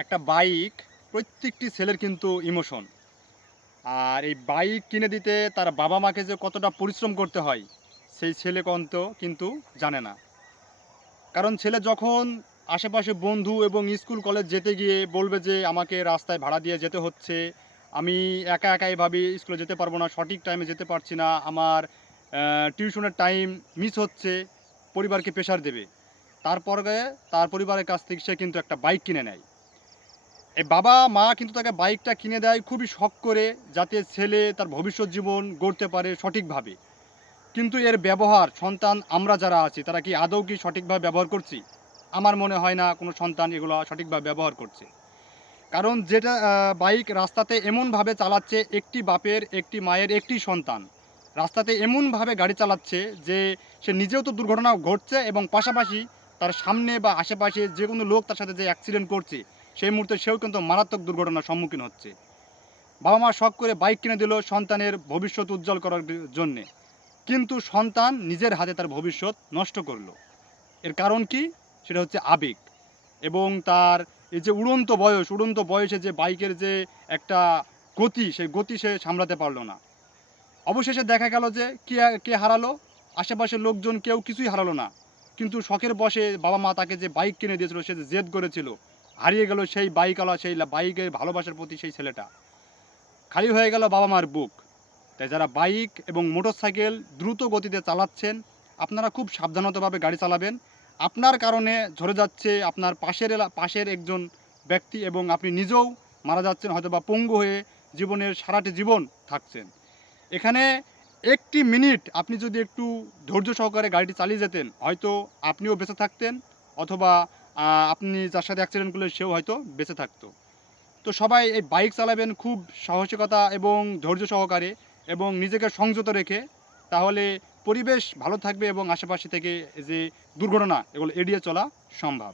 একটা বাইক প্রত্যেকটি ছেলের কিন্তু ইমোশন। আর এই বাইক কিনে দিতে তার বাবা-মাকে যে কতটা পরিশ্রম করতে হয়, সেই ছেলে কিন্তু জানে না। কারণ ছেলে যখন আশেপাশে বন্ধু এবং স্কুল কলেজ যেতে গিয়ে বলবে যে, "আমাকে রাস্তায় ভাড়া দিয়ে যেতে হচ্ছে। আমি একা এভাবে স্কুলে যেতে পারবো না। সঠিক টাইমে যেতে পারছি না। আমার টিউশনের টাইম মিস হচ্ছে।" পরিবারকে প্রেশার দেবে। তারপরে তার পরিবারের কাছ থেকে সে কিন্তু একটা বাইক কিনে নেয়। এই বাবা-মা কিন্তু তাকে বাইকটা কিনে দেয় খুবই শখ করে, যাতে ছেলে তার ভবিষ্যৎ জীবন গড়তে পারে সঠিকভাবে। কিন্তু এর ব্যবহার সন্তান আমরা যারা আছি, তারা কি আদৌ কি সঠিকভাবে ব্যবহার করছি? আমার মনে হয় না কোনো সন্তান এগুলা সঠিকভাবে ব্যবহার করছে। কারণ যেটা বাইক রাস্তাতে এমনভাবে চালাচ্ছে, একটি বাপের, একটি মায়ের, একটি সন্তান। রাস্তাতে এমনভাবে গাড়ি চালাচ্ছে যে, সে নিজেও তো দুর্ঘটনা ঘটছে এবং পাশাপাশি তার সামনে বা আশেপাশে যে কোনো লোক তার সাথে যে অ্যাক্সিডেন্ট করছে, সেই মুহূর্তে সেও কিন্তু মারাত্মক দুর্ঘটনার সম্মুখীন হচ্ছে। বাবা-মা শখ করে বাইক কিনে দিল সন্তানের ভবিষ্যৎ উজ্জ্বল করার জন্যে। কিন্তু সন্তান নিজের হাতে তার ভবিষ্যৎ নষ্ট করল। এর কারণ কি? সেটা হচ্ছে আবেগ। এবং তার এই যে উড়ন্ত বয়সে যে বাইকের যে একটা গতি, সেই গতি সে সামলাতে পারল না। অবশেষে দেখা গেল যে কে হারালো? আশেপাশের লোকজন কেউ কিছুই হারালো না। কিন্তু শখের বশে বাবা-মা তাকে যে বাইক কিনে দিয়েছিল, সে যে জেদ করেছিল, হারিয়ে গেল সেই বাইকওয়ালা, সেই বাইকের ভালোবাসার প্রতি সেই ছেলেটা। খালি হয়ে গেল বাবা-মার বুক। তাই যারা বাইক এবং মোটরসাইকেল দ্রুত গতিতে চালাচ্ছেন, আপনারা খুব সাবধানতাভাবে গাড়ি চালাবেন। আপনার কারণে ঝরে যাচ্ছে আপনার পাশের একজন ব্যক্তি এবং আপনি নিজেও মারা যাচ্ছেন, হয়তোবা পঙ্গু হয়ে জীবনের সারাটি জীবন থাকছেন। এখানে ১ টি মিনিট আপনি যদি একটু ধৈর্য সহকারে গাড়িটি চালিয়ে যেতেন, হয়তো আপনিও বেঁচে থাকতেন, অথবা আপনি যার সাথে অ্যাক্সিডেন্ট করলেন সেও হয়তো বেঁচে থাকতো। তো সবাই এই বাইক চালাবেন খুব সাহসিকতা এবং ধৈর্য সহকারে এবং নিজেকে সংযত রেখে। তাহলে পরিবেশ ভালো থাকবে এবং আশেপাশে থেকে যে দুর্ঘটনা, এগুলো এড়িয়ে চলা সম্ভব।